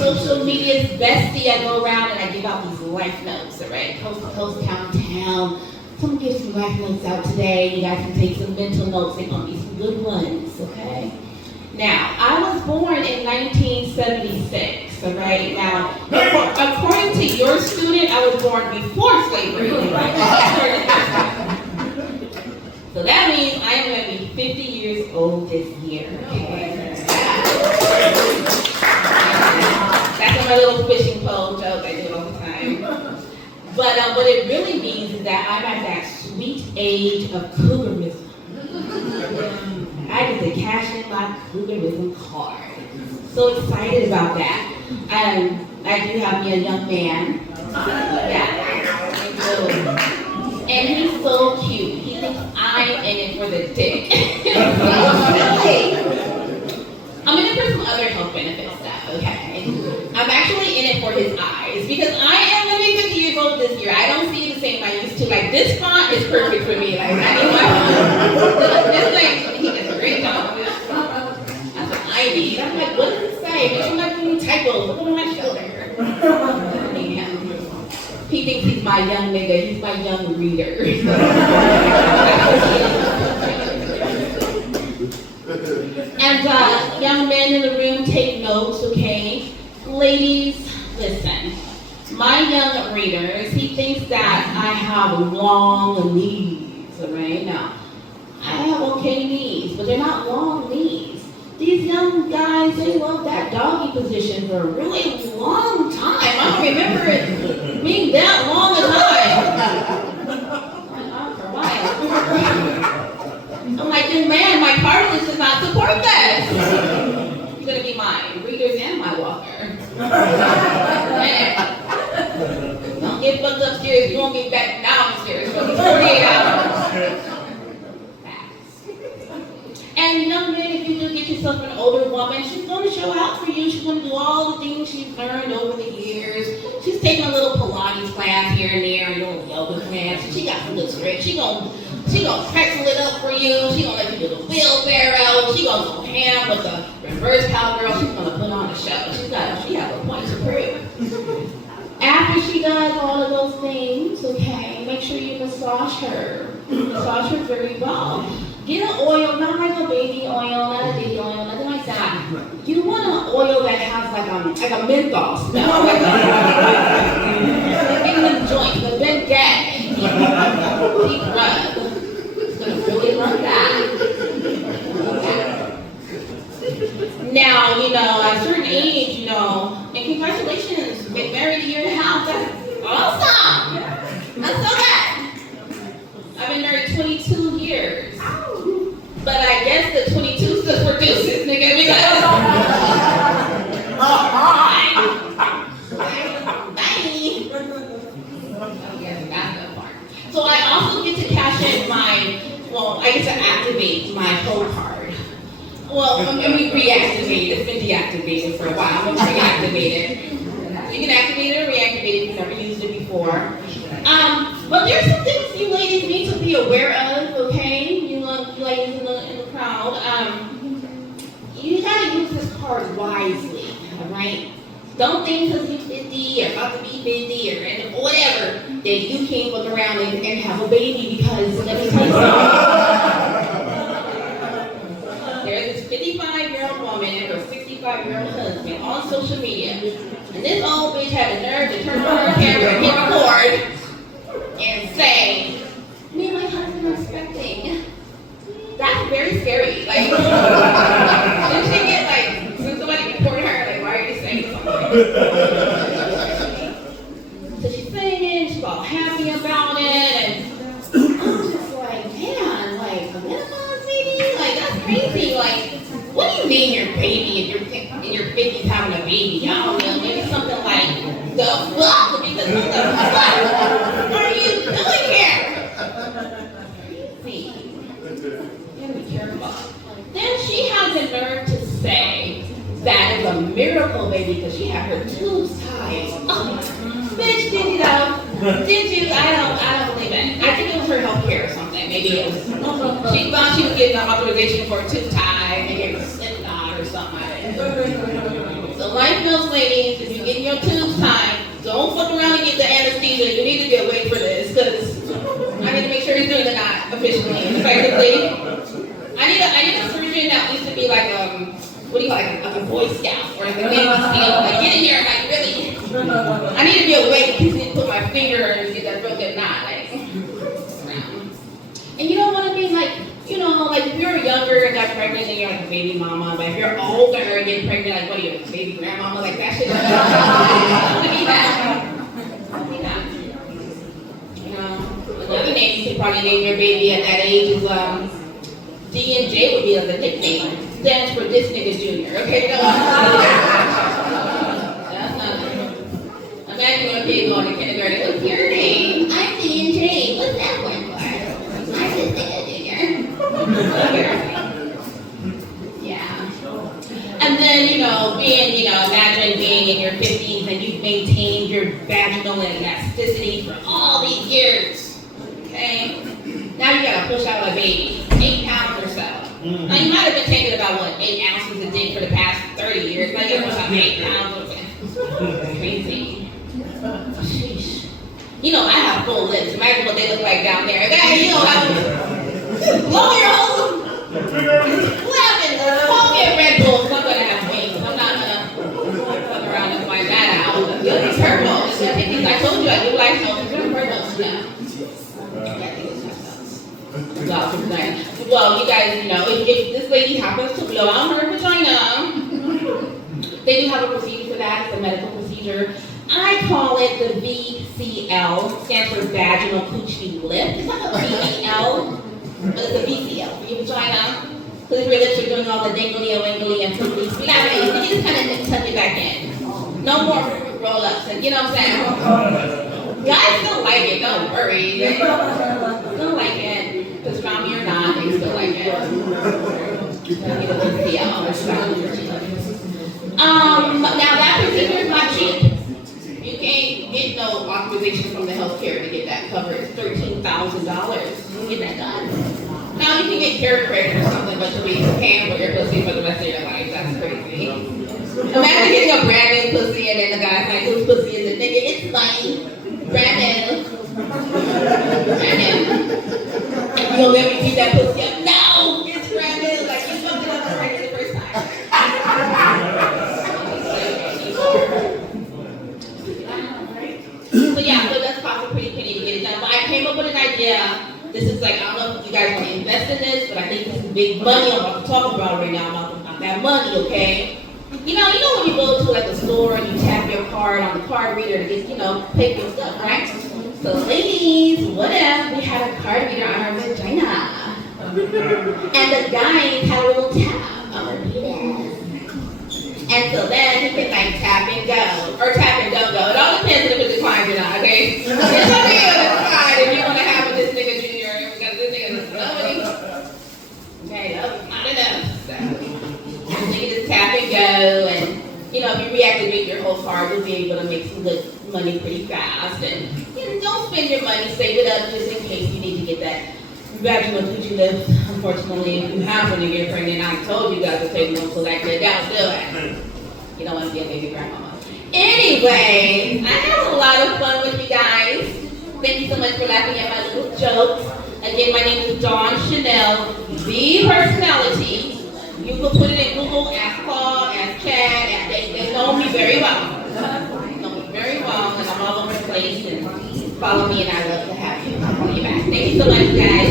social media's bestie. I go around and I give out these life notes, all right? Coast to coast, town to town. Someone give some life notes out today. You guys can take some mental notes. They're going to be some good ones, okay? Now, I was born in 1976, all right? Now, according to your student, I was born before slavery, right? So that means I am going to be 50 years old this year, okay? That's my little fishing pole joke I do all the time. But what it really means is that I'm at that sweet age of cougarism. I get to cash in my cougarism card. So excited about that. I do have me a young man. Yeah. And he's so cute. He thinks I'm in it for the dick. I'm in it for some other health benefit stuff, okay? I'm actually in it for his eyes because I am going to be 50 years old this year. I don't see the same I used to. Like, this font is perfect for me. Like, I need my font. This like, he does a great job. That's what I need. I'm like, what does it say? But you're not doing typos. Look on my shoulder. He thinks he's my young nigga. He's my young reader. And young men in the room, take notes, okay? Ladies, listen. My young readers, he thinks that I have long knees, all right? Now, I have okay knees, but they're not long knees. These young guys, they love that doggy position for a really long time. I don't remember it being that long a time. For a while. I'm like, man, my cartilage does not support this. You're gonna be my readers and my walker. Don't get booked upstairs, you won't be back downstairs for 48 hours. Facts. And young men, if you do get yourself an older woman, she's gonna show out for you. She's gonna do all the things she's learned over the years. She's taking a little Pilates class here and there, a little yoga class. She got some good stretch. She gonna pretzel it up for you. She gonna let you do the wheelbarrow. She gonna go ham with the reverse cowgirl. She's gonna put on a show. She has a point to prove. After she does all of those things, okay, make sure you massage her. Massage her very well. Get an oil, not like a baby oil, not a baby oil, nothing like that. You want an oil that has like a menthol smell. Give them joints, the big gag. Deep rub. Really love that. Now, at a certain age, and congratulations, get married a year and a half. That's awesome. That's so good. I've been married 22 years. But I guess the 22 still produces, nigga. So I also get to cash in I get to activate my whole card. Well, I mean, reactivate it. It's been deactivated for a while. I'm going to reactivate it. You can activate it or reactivate it if you've never used it before. But there's some things you ladies need to be aware of, okay? You ladies in the crowd. You got to use this card wisely, all right? Don't think because you're 50 or about to be 50 or whatever that you can't look around and have a baby because let me tell you something. There's this 55-year-old woman and her 65-year-old husband on social media. And this old bitch had the nerve to turn on her camera and hit record and say, me and my husband are expecting. That's very scary. Like, didn't she get did somebody report her? Like, why are you saying something? So she's singing, she's all happy about it, and I'm just like, man, a menopause baby? That's crazy. What do you mean your baby if you're in your 50s having a baby? I don't know, maybe something like, the fuck? Because what the fuck are you doing here? Crazy. You gotta be careful. Then she has the nerve to say that it's a miracle baby because she had her tubes tied. Oh, bitch, did you know? Did you? I don't believe it. I think it was her health care or something. Maybe it was. She thought she was getting the authorization for a tube tie and gave a slip knot or something. So So life knows, ladies, if you're getting your tubes tied, don't fuck around and get the anesthesia. You need to be awake for this, because I need to make sure he's doing the knot efficiently and effectively. I need a surgeon that used to be like what do you like a Boy Scout or like a Navy SEAL. Like, get in here, like really. I need to be awake because he put my finger and get that broken knot. Like, and you don't want to be like, like if you're younger and got pregnant and you're like a baby mama, but if you're older and get pregnant, like what are you, a baby grandmama? Like that shit. Don't be that. Don't be that. Another name you could probably name your baby at that age is D&J would be like the nickname. Stands for this nigga Junior. Okay, no. That's not it. Imagine when a kid going to kindergarten. What's your name? I'm D&J. What's that one for? I'm this nigga Junior. Yeah. And then, being, imagine being in your 50s and you've maintained your vaginal elasticity for all these years. Okay? Now you gotta push out a baby, 8 pounds or so. Now you might have been taking about 8 ounces a day for the past 30 years. Now you gotta push out 8 pounds. Crazy. Sheesh. I have full lips. Imagine what they look like down there. Blow your whole laughing. Call me a Red Bull. I'm gonna have wings. I'm not gonna fuck around and find that out. It's purple. I told you I do like no purple stuff. Well, you guys, if this lady happens to blow out her vagina, they do have a procedure for that. It's a medical procedure. I call it the VCL, stands for vaginal coochie lift. It's like a VCL, but it's a VCL for your vagina. Because if your lips are doing all the dingly and wingly and poopy, you just kind of tuck it back in. No more roll-ups, and you know what I'm saying? Guys still like it, don't worry. They still like it. Because mommy or not, they still like it. Now that procedure is not cheap. You can't get no authorization from the healthcare to get that covered. It's $13,000 to get that done. Now you can get care credit or something, but you'll be paying for your pussy for the rest of your life. That's crazy. Imagine getting a brand new pussy and then the guy's like, whose pussy is it? Nigga, it's mine. Brand new. You'll let me keep that pussy up. No! It's brand new. Like, you fucked it up already the first time. So that's costing pretty penny to get it done. But I came up with an idea. This is like, I don't know if you guys want to invest in this, but I think this is big money I'm about to talk about right now, about that money, okay? You know when you go to like a store and you tap your card on the card reader to get, pay for stuff, right? So ladies, what if we had a card reader on our vagina? And the guys had a little tap on their penis. And so then you can like tap and go, or tap and don't go. It all depends if it declines or not, okay? It's up to you to decide if you want to have with this nigga Junior, because this nigga is lovely. Okay, not enough. So you can just tap and go, and if you reactivate your whole card, you'll be able to make some good money pretty fast. And don't spend your money, save it up just in case you need to get that vaginal coochie lift. Unfortunately, if you happen to get pregnant, I told you guys to take one selected. Don't do it. You don't want to be a baby grandmama. Anyway, I had a lot of fun with you guys. Thank you so much for laughing at my little jokes. Again, my name is Dawn Chanel, the personality. You can put it in Google, ask Paul, ask Chad, they know me very well. They know me very well, and I'm all over the place. And follow me, and I love to have you. I'll call you back. Thank you so much, guys.